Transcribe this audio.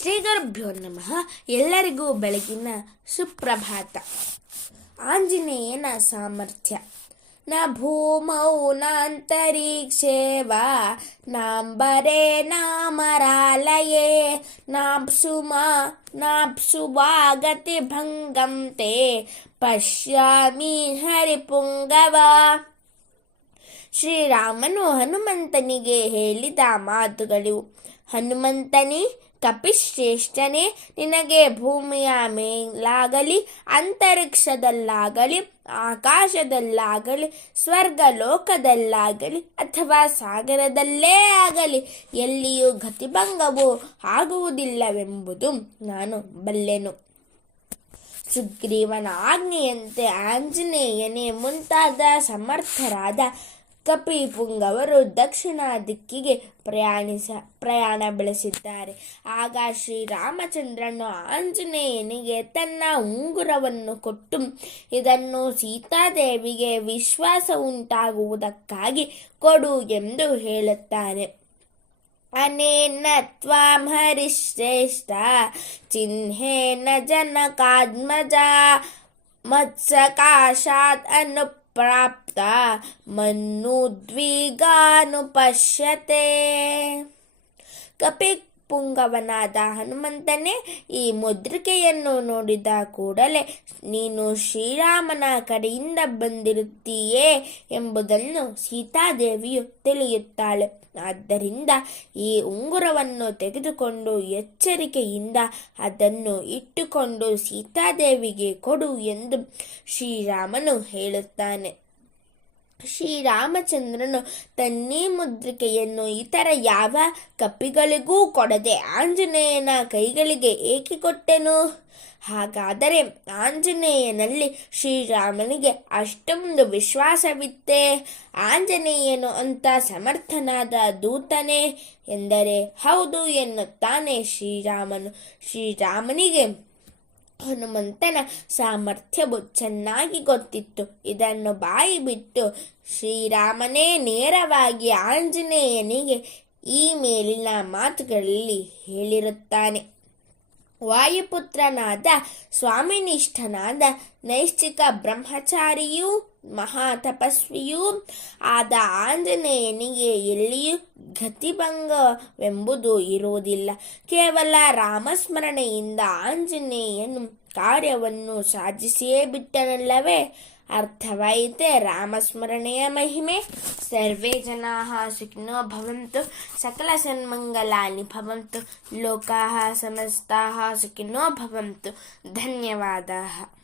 ಶ್ರೀ ಗುರುಭ್ಯೋ ನಮಃ. ಎಲ್ಲರಿಗೂ ಬೆಳಗಿನ ಸುಪ್ರಭಾತ. ಆಂಜನೇಯನ ಸಾಮರ್ಥ್ಯ. ನ ಭೂಮೌ ನಾಂತರಿಕ್ಷೇ ವಾ ನಾಂಬರೇ ನಾಮರಾಲಯೇ ನಾಪ್ಸು ವಾಗತಿ ಭಂಗಂ ತೇ ಪಶ್ಯಾಮಿ ಹರಿಪುಂಗವ. ಶ್ರೀರಾಮನು ಹನುಮಂತನಿಗೆ ಹೇಳಿದ ಮಾತುಗಳು. ಹನುಮಂತನೇ, ಕಪಿಶ್ರೇಷ್ಠನೇ, ನಿನಗೆ ಭೂಮಿಯ ಮೇಲಾಗಲಿ, ಅಂತರಿಕ್ಷದಲ್ಲಾಗಲಿ, ಆಕಾಶದಲ್ಲಾಗಲಿ, ಸ್ವರ್ಗಲೋಕದಲ್ಲಾಗಲಿ ಅಥವಾ ಸಾಗರದಲ್ಲೇ ಆಗಲಿ ಎಲ್ಲಿಯೂ ಗತಿಭಂಗವು ಆಗುವುದಿಲ್ಲವೆಂಬುದು ನಾನು ಬಲ್ಲೆನು. ಸುಗ್ರೀವನ ಆಜ್ಞೆಯಂತೆ ಆಂಜನೇಯನೇ ಮುಂತಾದ ಸಮರ್ಥರಾದ ಕಪಿಪುಂಗವರು ದಕ್ಷಿಣ ದಿಕ್ಕಿಗೆ ಪ್ರಯಾಣ ಬೆಳೆಸಿದ್ದಾರೆ. ಆಗ ಶ್ರೀರಾಮಚಂದ್ರನು ಆಂಜನೇಯನಿಗೆ ತನ್ನ ಉಂಗುರವನ್ನು ಕೊಟ್ಟು, ಇದನ್ನು ಸೀತಾದೇವಿಗೆ ವಿಶ್ವಾಸ ಉಂಟಾಗುವುದಕ್ಕಾಗಿ ಕೊಡು ಎಂದು ಹೇಳುತ್ತಾನೆ. ಅನೇನ ತ್ವಾಂ ಹರಿಶ್ರೇಷ್ಠ ಚಿಹ್ನೇನ ಜನಕಾತ್ಮಜ ಮತ್ಸಕಾಶಾತ್ ಪ್ರಾಪ್ತ ಮನ್ನುದ್ವಿಗಾನುಪಶ್ಯತೆ. ಕಪಿಪುಂಗವನಾದ ಹನುಮಂತನೇ, ಈ ಮುದ್ರಿಕೆಯನ್ನು ನೋಡಿದ ಕೂಡಲೇ ನೀನು ಶ್ರೀರಾಮನ ಕಡೆಯಿಂದ ಬಂದಿರುತ್ತೀಯೇ ಎಂಬುದನ್ನು ಸೀತಾದೇವಿಯು ತಿಳಿಯುತ್ತಾಳೆ. ಆದ್ದರಿಂದ ಈ ಉಂಗುರವನ್ನು ತೆಗೆದುಕೊಂಡು ಎಚ್ಚರಿಕೆಯಿಂದ ಅದನ್ನು ಇಟ್ಟುಕೊಂಡು ಸೀತಾದೇವಿಗೆ ಕೊಡು ಎಂದು ಶ್ರೀರಾಮನು ಹೇಳುತ್ತಾನೆ. ಶ್ರೀರಾಮಚಂದ್ರನು ತನ್ನೀ ಮುದ್ರಿಕೆಯನ್ನು ಇತರ ಯಾವ ಕಪಿಗಳಿಗೂ ಕೊಡದೆ ಆಂಜನೇಯನ ಕೈಗಳಿಗೆ ಏಕೆ ಕೊಟ್ಟೆನು? ಹಾಗಾದರೆ ಆಂಜನೇಯನಲ್ಲಿ ಶ್ರೀರಾಮನಿಗೆ ಅಷ್ಟೊಂದು ವಿಶ್ವಾಸವಿತ್ತೇ? ಆಂಜನೇಯನು ಅಂತ ಸಮರ್ಥನಾದ ದೂತನೇ ಎಂದರೆ ಹೌದು ಎನ್ನುತ್ತಾನೆ ಶ್ರೀರಾಮನು. ಶ್ರೀರಾಮನಿಗೆ ಹನುಮಂತನ ಸಾಮರ್ಥ್ಯವು ಚೆನ್ನಾಗಿ ಗೊತ್ತಿತ್ತು. ಇದನ್ನು ಬಾಯಿ ಬಿಟ್ಟು ಶ್ರೀರಾಮನೇ ನೇರವಾಗಿ ಆಂಜನೇಯನಿಗೆ ಈ ಮೇಲಿನ ಮಾತುಗಳಲ್ಲಿ ಹೇಳಿರುತ್ತಾನೆ. ವಾಯುಪುತ್ರನಾದ ಸ್ವಾಮಿನಿಷ್ಠನಾದ ನೈಷ್ಠಿಕ ಬ್ರಹ್ಮಚಾರಿಯೂ ಮಹಾತಪಸ್ವಿಯೂ ಆದ ಆಂಜನೇಯನಿಗೆ ಎಲ್ಲಿಯೂ ಗತಿಭಂಗವೆಂಬುದು ಇರುವುದಿಲ್ಲ. ಕೇವಲ ರಾಮಸ್ಮರಣೆಯಿಂದ ಆಂಜನೇಯನು ಕಾರ್ಯವನ್ನು ಸಾಧಿಸಿಯೇ ಬಿಟ್ಟನಲ್ಲವೇ? ಅರ್ಥವಾಯಿತೆ ರಾಮಸ್ಮರಣೆಯ ಮಹಿಮೆ. ಸರ್ವೇ ಜನಾಃ ಸುಖಿನೋ ಭವಂತು, ಸಕಲ ಸನ್ಮಂಗಲಾನಿ ಭವಂತು, ಲೋಕಾಃ ಸಮಸ್ತಾಃ ಸುಖಿನೋ ಭವಂತು. ಧನ್ಯವಾದಾಃ.